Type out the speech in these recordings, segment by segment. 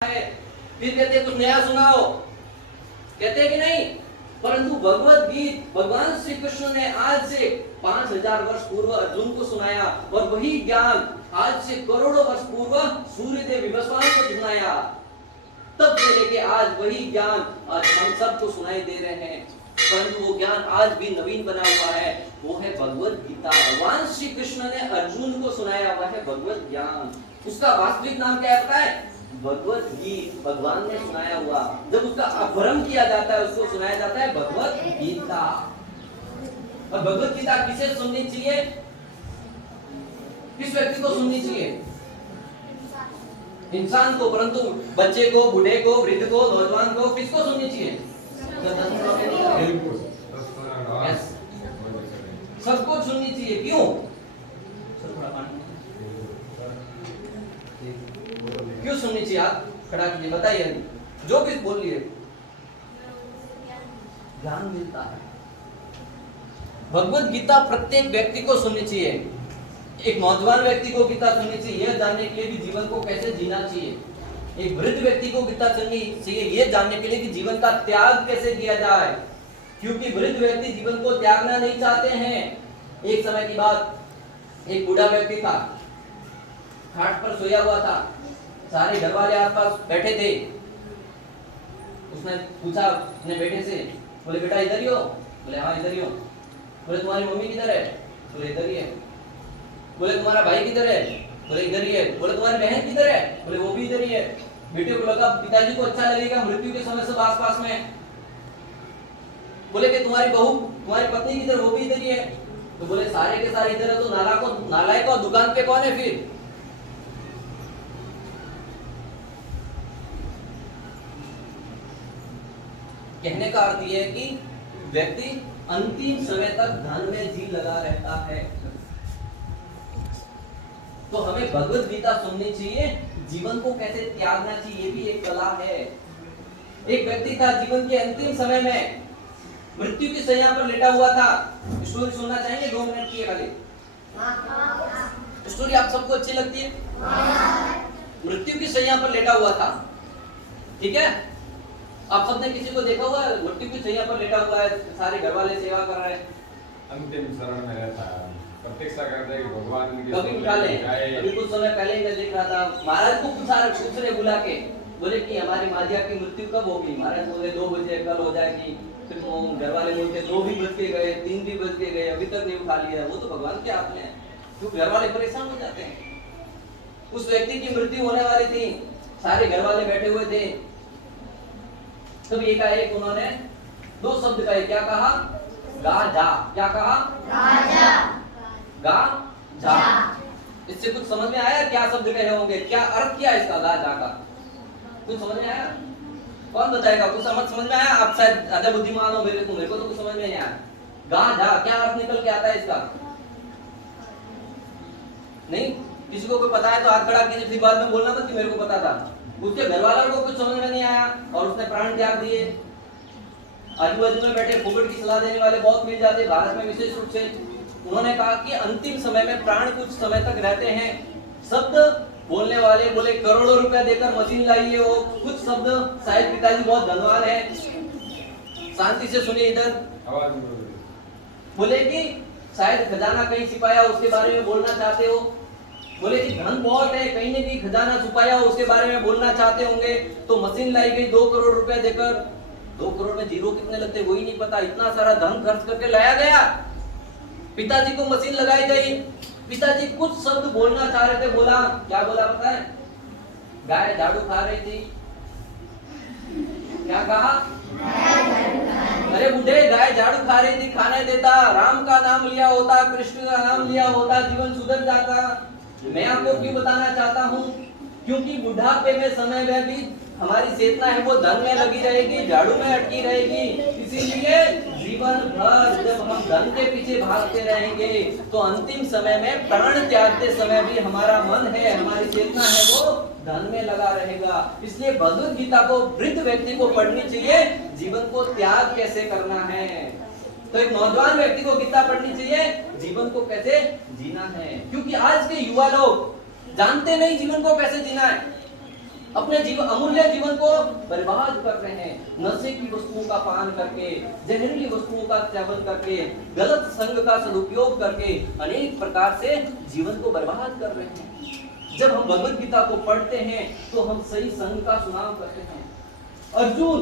है, फिर कहते कुछ नया सुनाओ, कहते हैं कि नहीं। परंतु भगवत गीत भगवान श्री कृष्ण ने आज से 5000 वर्ष पूर्व अर्जुन को सुनाया और वही ज्ञान आज से करोड़ों वर्ष पूर्व सूर्यदेव विवस्वान को सुनाया। तब से लेके आज वही ज्ञान आज हम सबको सुनाई दे रहे हैं, परंतु वो ज्ञान आज भी नवीन बना हुआ है, वो है भगवत गीता। भगवान श्री कृष्ण ने अर्जुन को सुनाया हुआ है भगवत ज्ञान। उसका वास्तविक नाम क्या है पता है? भगवत गीत। भगवान ने सुनाया हुआ, जब उसका अपभ्रम किया जाता है उसको सुनाया जाता है भगवत गीता। और भगवत गीता किसे सुननी चाहिए? किस व्यक्ति को सुननी चाहिए? इंसान को, परंतु बच्चे को, बूढ़े को, वृद्ध को, नौजवान को, किसको सुननी चाहिए? सबको सुननी चाहिए। क्यों? क्यों सुननी चाहिए? आप खड़ा कीजिए, बताइए, जो भी बोलिए। ज्ञान मिलता है। भगवत गीता प्रत्येक व्यक्ति को सुननी चाहिए। एक नौजवान व्यक्ति को गीता सुननी चाहिए यह जानने के लिए कि जीवन को कैसे जीना चाहिए। एक वृद्ध व्यक्ति को गीता सुननी चाहिए यह जानने के लिए कि जीवन का त्याग कैसे किया जाए, क्योंकि वृद्ध व्यक्ति जीवन को त्यागना नहीं चाहते हैं। एक समय की बात, एक बूढ़ा व्यक्ति था, खाट पर सोया हुआ था, सारे घर वाले आसपास बैठे थे। उसने पूछा अपने बेटे से, बोले बेटा इधर ही हो? बोले हाँ इधर ही हो। बोले तुम्हारी मम्मी किधर है? बोले इधर ही है। बोले तुम्हारा भाई किधर है? बोले इधर ही है। बोले तुम्हारी बहन किधर है? बोले वो भी इधर ही है। बेटे को लगा पिताजी को अच्छा लगेगा मृत्यु के समय सब आसपास में। बोले कि तुम्हारी बहू, तुम्हारी पत्नी किधर? वो भी इधर ही है। तो बोले सारे के सारे इधर है, तो नालायक को दुकान पे कौन है फिर? कहने का अर्थ यह है कि व्यक्ति अंतिम समय तक धन में जी लगा रहता है। तो हमें भगवत गीता सुननी चाहिए। जीवन को कैसे त्यागना चाहिए ये भी एक कला है। एक व्यक्ति था जीवन के अंतिम समय में मृत्यु की शैया पर लेटा हुआ था। स्टोरी सुनना चाहेंगे? 2 मिनट की खाली स्टोरी। आप सबको अच्छी लगती है? मृत्यु की शैया पर लेटा हुआ था, ठीक है? आप सबने किसी को देखा हुआ है मृत्यु की शैया पर लेटा हुआ है, सारे घर वाले सेवा कर रहे हैं, अंतिम शरण में रहता है, प्रतीक्षा करते हैं कि भगवान की कभी उठा ले। अभी कुछ समय पहले ही मैं देख रहा था, महाराज को पूछ रहे बुला के, बोले कि हमारी माजिया की मृत्यु कब होगी? महाराज बोले 2 बजे कल हो जाएगी। फिर घर वाले बोलते 2 भी बज के गए, 3 भी बज के गए, अभी तक नहीं उठा लिया। वो तो भगवान के हाथ में है। तो घर वाले परेशान हो जाते हैं। उस व्यक्ति की मृत्यु होने वाली थी, सारे घर वाले बैठे हुए थे। तब एकाएक उन्होंने 2 शब्द कहे। क्या कहा? गा जा। क्या कहा? गा जा। इससे कुछ समझ में आया? क्या शब्द कहे होंगे? क्या अर्थ क्या इसका गा जा का? कुछ समझ में आया? कौन बताएगा? कुछ समझ में आया? आप शायद ज्यादा बुद्धिमान हो, मेरे को तो कुछ समझ में नहीं आया। गा जा क्या अर्थ निकल के आता है इसका? नहीं? किसी को कोई पता है तो हाथ खड़ा कीजिए, फिर बाद में बोलना मत कि मेरे को पता था। उसके घर वालों को कुछ समझ में नहीं आया और उसने प्राण त्याग दिए। आजू बाजू में बैठे फुकट की सलाह देने वाले बहुत मिल जाते भारत में विशेष रूप से। उन्होंने कहा कि अंतिम समय में प्राण कुछ समय तक रहते हैं। शब्द बोलने वाले बोले करोड़ों रुपया देकर मशीन लाइए। वो कुछ शब्द, शायद पिताजी बहुत धनवान है, शांति से सुनिए इधर। बोले कि शायद खजाना कहीं छिपाया उसके बारे में बोलना चाहते हो। बोले कि धन बहुत है, कहीं ने भी खजाना छुपाया हो उसके बारे में बोलना चाहते होंगे। तो मशीन लाई गई 2 करोड़ रुपया देकर। 2 करोड़ में जीरो कितने लगते वही नहीं पता, इतना सारा धन खर्च करके लाया गया। पिताजी को मशीन लगाई गई। पिताजी कुछ शब्द बोलना चाह रहे थे, बोला क्या बोला पता है? गाय झाड़ू खा रही थी। क्या कहा? अरे बूढ़े, गाय झाड़ू खा रही थी, खाने देता, राम का नाम लिया होता, कृष्ण का नाम लिया होता, जीवन सुधर जाता। मैं आपको क्यों बताना चाहता हूँ? क्योंकि बुढ़ापे में समय में भी हमारी चेतना है वो धन में लगी रहेगी, झाड़ू में अटकी रहेगी। इसीलिए जीवन भर जब हम धन के पीछे भागते रहेंगे तो अंतिम समय में प्राण त्यागते समय भी हमारा मन है, हमारी चेतना है वो धन में लगा रहेगा। इसलिए भगवत गीता को वृद्ध व्यक्ति को पढ़नी चाहिए, जीवन को त्याग कैसे करना है। तो एक नौजवान व्यक्ति को गीता पढ़नी चाहिए, जीवन को कैसे जीना है। क्योंकि आज के युवा लोग जानते नहीं जीवन को कैसे जीना है। अपने जीवन, अमूल्य जीवन को बर्बाद कर रहे हैं। नशे की वस्तुओं का पान करके, जहरीली वस्तुओं का सेवन करके, गलत संग का सदुपयोग करके अनेक प्रकार से जीवन को बर्बाद कर रहे हैं। जब हम भगवत गीता को पढ़ते हैं तो हम सही संग का चुनाव करते हैं। अर्जुन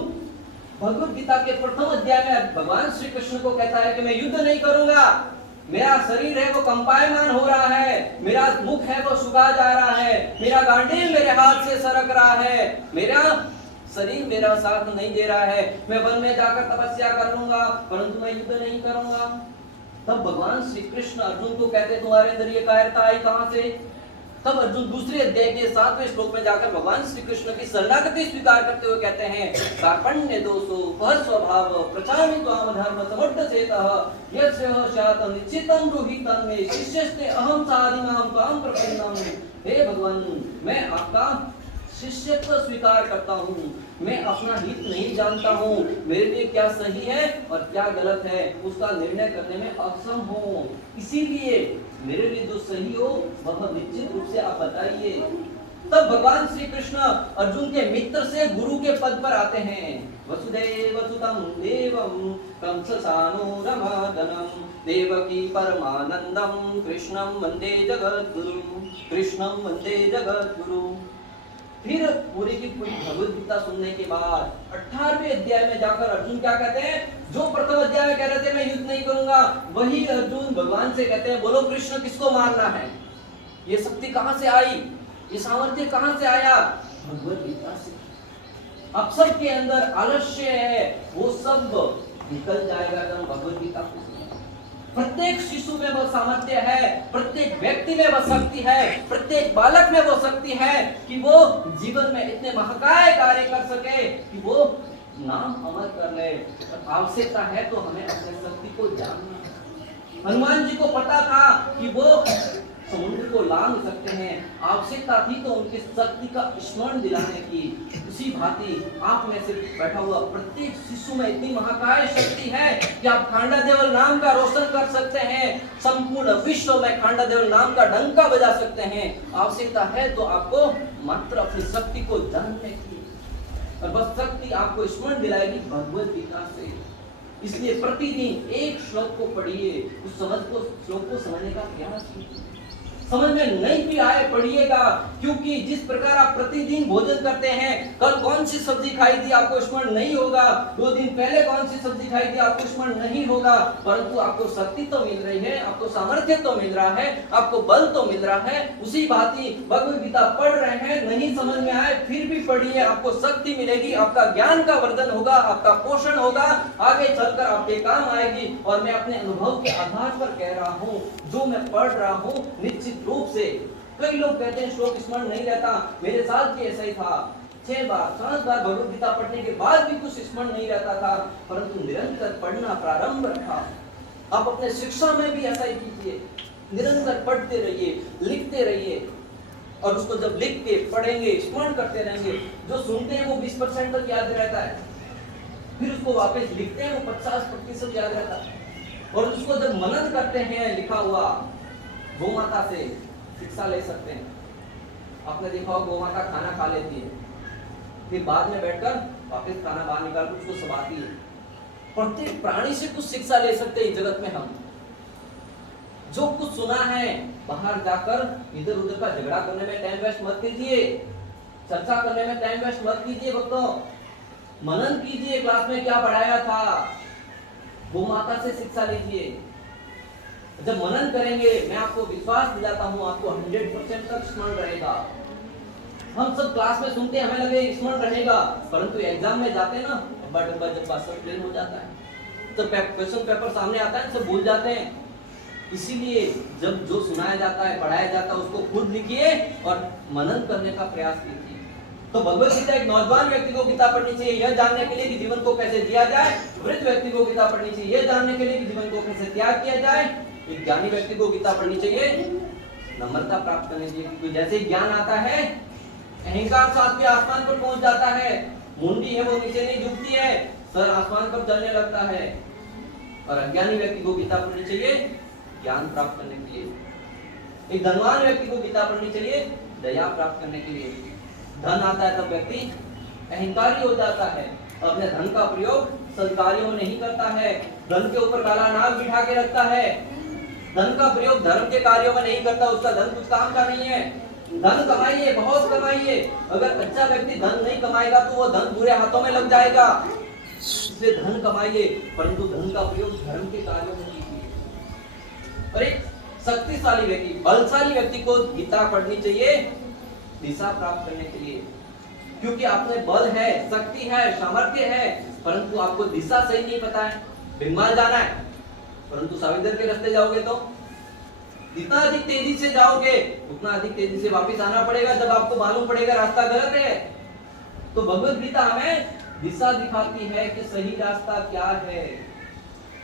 भगवत गीता के प्रथम अध्याय में भगवान श्री कृष्ण को कहता है कि मैं युद्ध नहीं करूंगा, मेरा शरीर है वो कंपायमान हो रहा है, मेरा मुख है वो सुखा जा रहा है, मेरा गांडीव मेरे हाथ से सरक रहा है, मेरा शरीर मेरा साथ नहीं दे रहा है, मैं वन में जाकर तपस्या कर लूंगा परंतु मैं युद्ध नहीं करूंगा। तब भगवान श्री कृष्ण अर्जुन को कहते तुम्हारे अंदर ये कायरता आई कहां से? तब अर्जुन दूसरे अध्याय के 7वें श्लोक में जाकर भगवान श्री कृष्ण की शरणागति स्वीकार करते हुए कहते हैं कार्पण्य दोषो वह स्वभाव प्रचामि त्वाम धर्म समुद्धचेतः यस्य शात निश्चितं रुहितं मे शिष्यस्ते अहं साधिमां त्वाम प्रपन्नम। हे भगवान, मैं आपका शिष्यत्व स्वीकार करता हूँ, मैं अपना हित नहीं जानता हूँ, मेरे लिए क्या सही है और क्या गलत है उसका निर्णय करने में अक्षम हूँ, इसीलिए मेरे लिए जो सही हो वह निश्चित रूप से आप बताइए। तब भगवान श्री कृष्ण अर्जुन के मित्र से गुरु के पद पर आते हैं। वसुदेव सुतं देवं कंससानूरमर्दनं देवकी परमानंदं कृष्णं वंदे जगद्गुरु, कृष्णं वंदे जगद्गुरु। फिर पूरी की पूरी भगवत गीता सुनने के बाद 18वें अध्याय में जाकर अर्जुन क्या कहते हैं? जो प्रथम अध्याय में कह रहे थे मैं युद्ध नहीं करूंगा, वही अर्जुन भगवान से कहते हैं बोलो कृष्ण किसको मारना है? ये शक्ति कहां से आई? ये सामर्थ्य कहां से आया? भगवत गीता से। अब सब के अंदर आलस्य है, वो सब निकल जाएगा जब भगवत गीता को। प्रत्येक शिशु में वह सामर्थ्य है, प्रत्येक व्यक्ति में वह शक्ति है, प्रत्येक बालक में वो शक्ति है कि वो जीवन में इतने महाकाय कार्य कर सके कि वो नाम अमर कर ले। आवश्यकता है तो हमें अपने शक्ति को जानना है। हनुमान जी को पता था कि वो समुद्र को लांघ सकते हैं, आवश्यकता थी तो उनकी शक्ति का स्मरण दिलाने की। उसी भांति आप में से बैठा हुआ प्रत्येक शिशु में इतनी महाकाय शक्ति है कि आप खांडादेवल नाम का रोशन कर सकते हैं, संपूर्ण विश्व में खांडादेवल नाम का डंका बजा सकते हैं। आवश्यकता है तो आपको मात्र अपनी शक्ति को जानने की, और बस शक्ति आपको स्मरण दिलाएगी भगवत गीता से। इसलिए प्रतिदिन एक श्लोक को पढ़िए, उस श्लोक को समझने का प्रयास कीजिए। समझ में नहीं भी आए पढ़िएगा, क्योंकि जिस प्रकार आप प्रतिदिन भोजन करते हैं, कल कौन सी सब्जी खाई थी आपको स्मरण नहीं होगा, 2 दिन पहले कौन सी सब्जी खाई थी आपको स्मरण नहीं होगा, परंतु आपको शक्ति तो मिल रही है, आपको सामर्थ्य तो मिल रहा है, आपको बल तो मिल रहा है। उसी भांति भगवत गीता पढ़ रहे हैं, नहीं समझ में आए फिर भी पढ़िए, आपको शक्ति मिलेगी, आपका ज्ञान का वर्धन होगा, आपका पोषण होगा, आगे चलकर आपके काम आएगी। और मैं अपने अनुभव के आधार पर कह रहा हूँ, जो मैं पढ़ रहा हूँ निश्चित रूप से, कई लोग कहते हैं श्लोक स्मरण नहीं रहता, मेरे साथ भी ऐसा ही था, 6 बार 7 बार भगवत गीता पढ़ने के बाद भी कुछ स्मरण नहीं रहता था, परंतु निरंतर पढ़ना प्रारंभ रखा। आप अपने शिक्षा में भी ऐसा ही कीजिए, निरंतर पढ़ते रहिए, लिखते रहिए, और उसको जब लिख के पढ़ेंगे, स्मरण करते रहेंगे, जो सुनते हैं वो 20% तक याद रहता है, फिर उसको वापस लिखते हैं वो 50% याद रहता है, और उसको जब मनन करते हैं लिखा हुआ, गौ माता से शिक्षा ले सकते हैं। आपने देखा होगा गौ माता खाना खा लेती है, फिर बाद में बैठकर वापस खाना बाहर निकाल कर उसको चबाती है। प्रत्येक प्राणी से कुछ शिक्षा ले सकते हैं जगत में। हम जो कुछ सुना है, बाहर जाकर इधर उधर का झगड़ा करने में टाइम वेस्ट मत कीजिए, चर्चा करने में टाइम वेस्ट मत कीजिए। बच्चों मनन कीजिए, क्लास में क्या पढ़ाया था, गौ माता से शिक्षा लीजिए। जब मनन करेंगे, मैं आपको विश्वास दिलाता हूं, आपको 100% तक स्मरण रहेगा। हम सब क्लास में सुनते हैं, हमें लगे स्मरण रहेगा, परंतु एग्जाम में जाते हैं ना, डब्बा डब्बा सब क्लियर हो जाता है, तो क्वेश्चन पेपर सामने आता है, सब भूल जाते हैं। इसीलिए जब जो सुनाया जाता है, पढ़ाया जाता है, उसको खुद लिखिए और मनन करने का प्रयास कीजिए। तो भगवत गीता एक नौजवान व्यक्ति को गीता पढ़नी चाहिए यह जानने के लिए कि जीवन को कैसे जिया जाए, वृद्ध व्यक्ति को गीता पढ़नी चाहिए यह जानने के लिए कि जीवन को कैसे त्याग किया जाए, एक ज्ञानी व्यक्ति को गीता पढ़नी चाहिए नम्रता प्राप्त करने के लिए, क्योंकि जैसे ज्ञान आता है अहंकार साथ में आसमान पर पहुंच जाता है, मुंडी है वो नीचे नहीं झुकती है, सर आसमान पर चलने लगता है। और अज्ञानी व्यक्ति को गीता पढ़नी चाहिए ज्ञान प्राप्त करने के लिए, एक धनवान व्यक्ति को गीता पढ़नी चाहिए दया प्राप्त करने के लिए, धन आता है तब व्यक्ति अहंकारी हो जाता है, अपने धन का प्रयोग सत्कार्यों में नहीं करता है, धन के ऊपर काला नाग बिठा के रखता है, धन का प्रयोग धर्म के कार्यों में नहीं करता, उसका धन कुछ काम का नहीं है। धन कमाइए, बहुत कमाइए, अगर अच्छा व्यक्ति धन नहीं कमाएगा तो वो धन बुरे हाथों में लग जाएगा। इसलिए धन कमाइए परंतु धन का प्रयोग धर्म के कार्यों में कीजिए। और एक शक्तिशाली व्यक्ति, बलशाली व्यक्ति को गीता पढ़नी चाहिए दिशा प्राप्त करने के लिए, क्योंकि आप में बल है, शक्ति है, सामर्थ्य है, परंतु आपको दिशा सही नहीं पता है। भिंगमाल जाना है परंतु सावित्र के रास्ते जाओगे तो जितना अधिक तेजी से जाओगे उतना अधिक तेजी से वापस आना पड़ेगा जब आपको मालूम पड़ेगा रास्ता गलत है। तो भगवत गीता हमें दिशा दिखाती है कि सही रास्ता क्या है।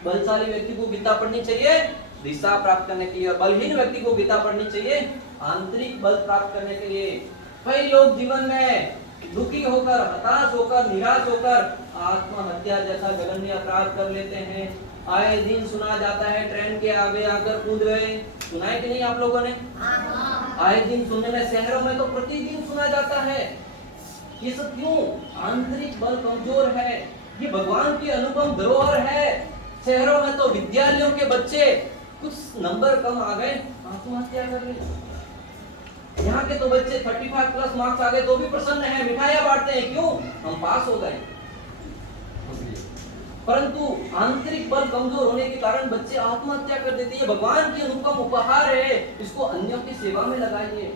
बलशाली व्यक्ति को गीता पढ़नी चाहिए दिशा प्राप्त करने के लिए, और बलहीन व्यक्ति को गीता पढ़नी चाहिए आंतरिक बल प्राप्त करने के लिए। कई लोग जीवन में दुखी होकर, हताश होकर, निराश होकर आत्महत्या जैसा जघन्य अपराध कर लेते हैं। आए दिन सुना जाता है ट्रेन के आगे आकर कूद गए, सुना है कि नहीं आप लोगों ने? आए दिन सुनने में, शहरों में तो प्रतिदिन सुना जाता है। ये सब क्यों? आंतरिक बल कमजोर है। ये भगवान की अनुपम धरोहर है। शहरों में तो विद्यालयों के बच्चे कुछ नंबर कम आ गए आत्महत्या कर रहे। यहाँ के तो बच्चे 35 प्लस मार्क्स आ गए तो भी प्रसन्न है, मिठाइयां बांटते हैं, क्यों? हम पास हो गए। परंतु आंतरिक बल कमजोर होने के कारण बच्चे आत्महत्या कर देते हैं। भगवान की अनुपम उपहार है, इसको अन्यों की सेवा में लगाइए।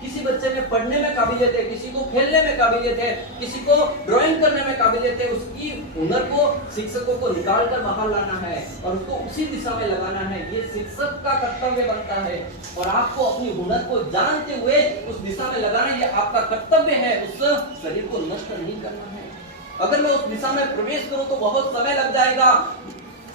किसी बच्चे में पढ़ने में काबिलियत है, किसी को खेलने में काबिलियत है, किसी को ड्राइंग करने में काबिलियत है, उसकी हुनर को शिक्षकों को निकाल कर बाहर लाना है और उसको उसी दिशा में लगाना है। ये शिक्षक का कर्तव्य बनता है और आपको अपनी हुनर को जानते हुए उस दिशा में लगाना, ये आपका कर्तव्य है। उस शरीर को नष्ट नहीं करना है। अगर मैं उस दिशा में प्रवेश करूं तो बहुत समय लग जाएगा।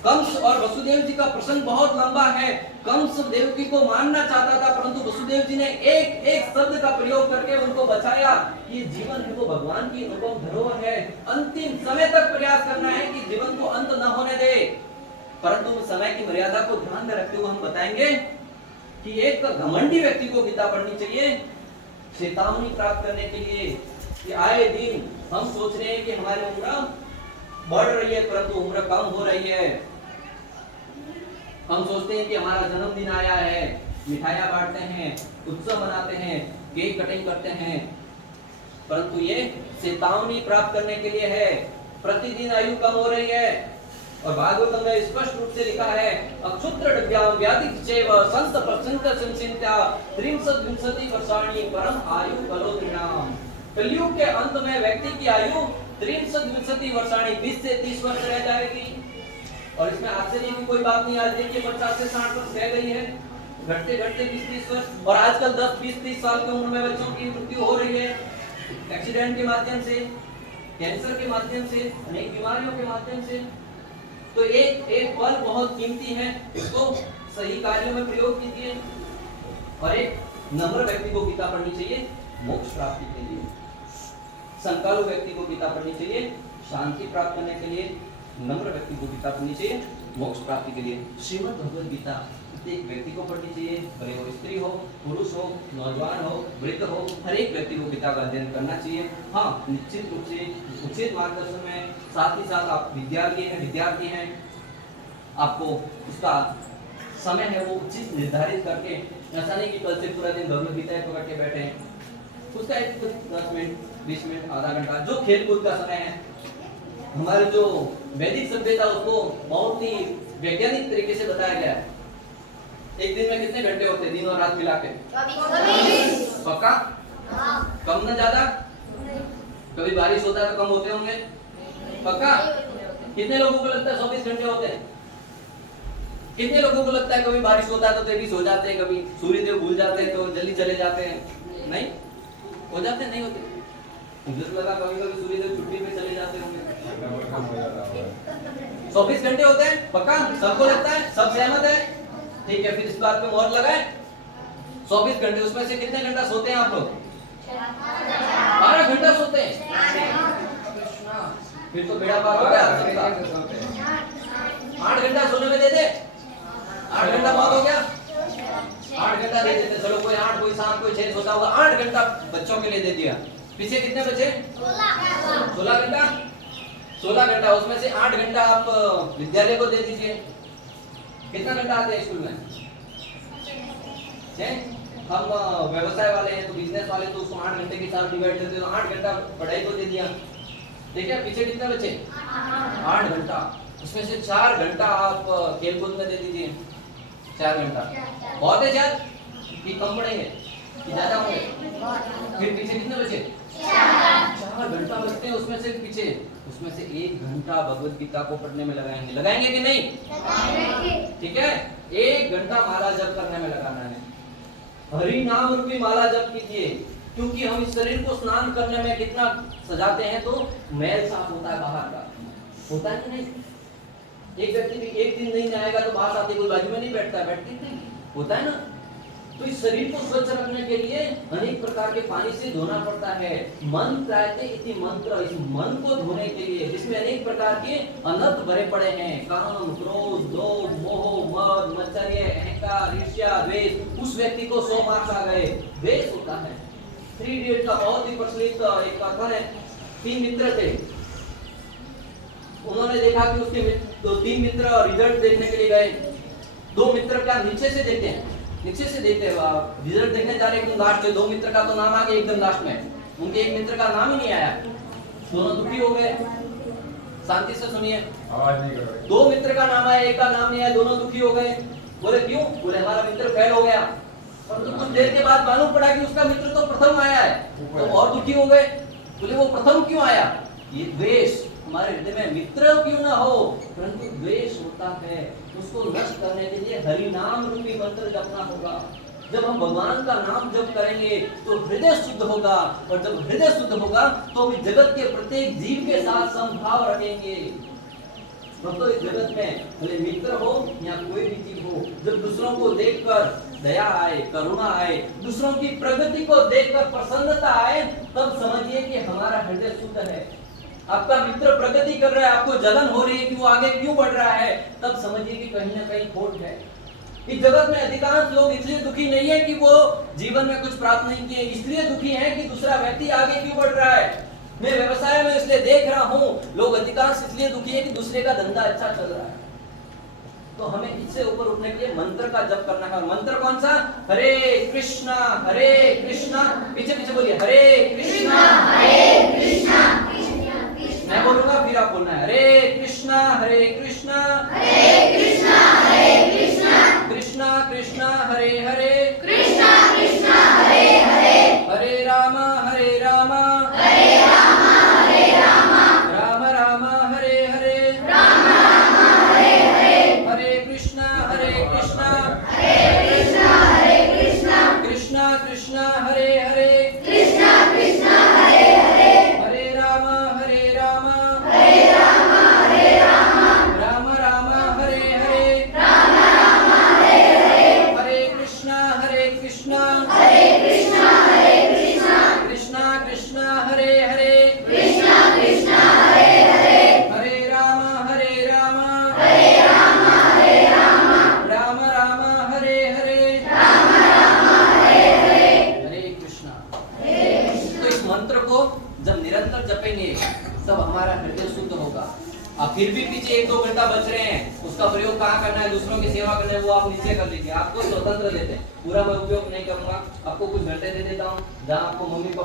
कंस और वसुदेव जी का प्रसंग बहुत लंबा है। कंस देवकी को मारना चाहता था परंतु वसुदेव जी ने एक एक शब्द का प्रयोग करके उनको बचाया। ये जीवन है वो भगवान की अनुपम धरोहर है। अंतिम समय तक प्रयास करना है कि जीवन को अंत न होने दे, परंतु समय की मर्यादा को ध्यान में रखते हुए हम बताएंगे कि एक घमंडी व्यक्ति को गीता पढ़नी चाहिए चेतावनी प्राप्त करने के लिए कि आए दिन हम सोच रहे हैं कि हमारी उम्र बढ़ रही है परंतु उम्र कम हो रही है। हम सोचते हैं कि हमारा जन्मदिन आया है, मिठाइयां बांटते हैं, उत्सव मनाते हैं, केक कटिंग करते हैं, परंतु ये चेतावनी प्राप्त करने के लिए है। प्रतिदिन आयु कम हो रही है और भागवतम में स्पष्ट रूप से लिखा है अक्षुद्रव्याम व्याधिचैव संत प्रसंत संचिंत्या 30 वर्षाणि परम आयु कलोत्रिणाम। कलयुग के अंत में व्यक्ति की आयु 30 वर्षाणि 20 से 30 वर्ष रह जाएगी। और इसमें आश्चर्य की कोई बात नहीं। आज देखिए 50 से 60 वर्ष रह गई है, घटते घटते 20-30 वर्ष। और आजकल 10-20-30 साल की उम्र में बच्चों की मृत्यु हो रही है एक्सीडेंट के माध्यम से, कैंसर के माध्यम से, अनेक बीमारियों के माध्यम से। तो एक पल बहुत कीमती है, इसको सही कार्यों में प्रयोग कीजिए। और एक नम्र व्यक्ति को गीता पढ़नी चाहिए मोक्ष प्राप्ति के लिए। संकालु व्यक्ति को गीता पढ़नी चाहिए शांति प्राप्त करने के लिए। नम्र व्यक्ति को गीता पढ़नी चाहिए मोक्ष प्राप्ति के लिए। श्रीमद् भगवद गीता एक व्यक्ति को पढ़नी चाहिए, भले वो स्त्री हो, पुरुष हो, नौजवान हो, वृद्ध हो, हर एक व्यक्ति को गीता का अध्ययन करना चाहिए। हाँ, निश्चित रूप से उचित मार्गदर्शन में, साथ ही साथ आप विद्यार्थी हैं, आपको उसका समय है वो उचित निर्धारित करके, ऐसा नहीं कि कल से पूरा दिन भगवद गीता पकड़ के बैठे हैं। उसका एक 10 मिनट, 20 मिनट, आधा घंटा, जो खेल कूद का समय है। हमारे जो वैदिक सभ्यता उसको बहुत ही वैज्ञानिक तरीके से बताया गया है। एक दिन में कितने घंटे होते हैं दिन और रात मिला के? 24। पक्का? कम ना ज्यादा? कभी बारिश होता है तो कम होते होंगे? पक्का? कितने लोगों को लगता है 24 घंटे होते हैं? कितने लोगों को लगता है कभी बारिश होता है तो 23 हो जाते हैं, कभी सूर्यदेव भूल जाते हैं तो जल्दी चले जाते हैं? नहीं हो जाते, नहीं होते। मुझे तो लगा कभी कभी सूर्यदेव छुट्टी पे चले जाते होंगे। 24 घंटे होते हैं? पक्का? सबको लगता है? सब सहमत है? ठीक है, फिर इस बात पे मोहर लगाएं। 24 घंटे, उसमें से कितने घंटा सोते हैं आप लोग? 12 घंटा सोते हैं। फिर तो बेड़ा पार हो गया आप सबका। 8 घंटा सोने में दे दे। 8 घंटा बहुत हो गया। 8 घंटा दे देते, चलो कोई 8, कोई 7, कोई 6 सोता होगा, 8 घंटा बच्चों के लिए दे दिया। पीछे कितने बचे? 16 घंटा। 16 घंटा, उसमें से 8 घंटा आप विद्यालय को दे दीजिए। कितना घंटा आते हैं स्कूल में? 6। हम व्यवसाय वाले हैं तो बिजनेस वाले तो उसको 8 घंटे के साथ डिवाइड करते हैं, तो 8 घंटा पढ़ाई को दे दिया। ठीक है, पीछे कितने बचे? 8 घंटा। उसमें से 4 घंटा आप खेल कूद में दे दीजिए। 4 घंटा बहुत है यार कि कम पड़ेंगे कि ज्यादा होंगे? फिर पीछे कितने बचे? 4 घंटा बचते हैं। उसमें से पीछे उसमें से 1 घंटा भगवत गीता को पढ़ने में लगाएंगे। लगाएंगे कि नहीं? ठीक है, 1 घंटा माला जप करने में लगाना है। हरि नाम रूपी माला जप कीजिए, क्योंकि हम इस शरीर को स्नान करने में कितना सजाते हैं तो मैल साफ होता है बाहर का, होता है कि नहीं? एक व्यक्ति भी एक दिन नहीं नहाएगा तो बाहर आते कोई बाजू में नहीं बैठता है, बैठती नहीं, होता है ना? तो इस शरीर को स्वच्छ रखने के लिए अनेक प्रकार के पानी से धोना पड़ता है। मन त्रायते इति मंत्र, इस मन को धोने के लिए जिसमें अनेक प्रकार के अनर्थ भरे पड़े हैं, काम, क्रोध, लोभ, मोह, मद, मत्सर्य, अहंकार, ईर्ष्या, द्वेष, उस व्यक्ति को 100 मार्क्स आ गए। द्वेष होता है। 3 इडियट का बहुत ही प्रचलित एक कथन है। 3 मित्र थे, उन्होंने देखा कि उसके 3 मित्र रिजल्ट देखने के लिए गए। 2 मित्र क्या नीचे से देखते हैं, नीचे से देखते हैं रिजल्ट देखने जा रहे एकदम लास्ट में। 2 मित्र का तो नाम आ गया एकदम लास्ट में, उनके एक मित्र का नाम ही नहीं आया। दोनों दुखी हो गए। शांति से सुनिए, आवाज नहीं कर रही। 2 मित्र का नाम आया, एक का नाम नहीं आया, दोनों दुखी हो गए। बोले क्यों? बोले हमारा मित्र फेल हो गया। और तो कुछ देर के बाद मालूम पड़ा कि उसका मित्र तो प्रथम आया है, तो और दुखी हो गए। बोले वो प्रथम क्यों आया? ये द्वेष हमारे हृदय में, मित्र क्यों ना हो परंतु द्वेष होता है। उसको नष्ट करने के लिए हरि नाम रूपी मंत्र जपना होगा। जब हम भगवान का नाम जप करेंगे तो हृदय शुद्ध होगा, और जब हृदय शुद्ध होगा तो भी जगत के प्रत्येक जीव के साथ समभाव रखेंगे। तो इस जगत में भले मित्र हो या कोई भी जीव हो, जब दूसरों को देखकर दया आए, करुणा आए, दूसरों की प्रगति को देखकर प्रसन्नता आए, तब समझिए कि हमारा हृदय शुद्ध है। आपका मित्र प्रगति कर रहा है, आपको जलन हो रही है कि वो आगे क्यों बढ़ रहा है, तब समझिए कि कहीं ना कहीं खोट है। इस जगत में अधिकांश लोग इसलिए दुखी नहीं है कि वो जीवन में कुछ प्राप्त नहीं किए, इसलिए दुखी है कि दूसरा व्यक्ति आगे क्यों बढ़ रहा है। मैं व्यवसाय में इसलिए देख रहा हूँ लोग अधिकांश इसलिए दुखी है कि दूसरे का धंधा अच्छा चल रहा है। तो हमें इससे ऊपर उठने के लिए मंत्र का जप करना है। मंत्र कौन सा? हरे कृष्णा पीछे पीछे बोलिए, हरे कृष्णा मैं बोलूंगा फिर आप बोलना है। हरे कृष्णा कृष्णा कृष्णा हरे हरे, हरे राम राम राम हरे हरे, हरे कृष्णा कृष्णा कृष्णा हरे हरे, हरे राम राम राम हरे हरे, हरे कृष्णा कृष्णा कृष्णा हरे हरे, हरे राम राम राम हरे हरे, हरे कृष्णा। तो इस मंत्र को जब निरंतर जपेंगे तब हमारा हृदय शुद्ध होगा। अब फिर भी पीछे 1-2 घंटा बच रहे हैं, उसका प्रयोग कहाँ करना है, दूसरों की सेवा करना है, वो आप नीचे कर लीजिए। आपको स्वतंत्र देते हैं, पूरा मैं उपयोग नहीं करूंगा। आपको कुछ घंटे दे देता हूँ जहाँ आपको मम्मी पापा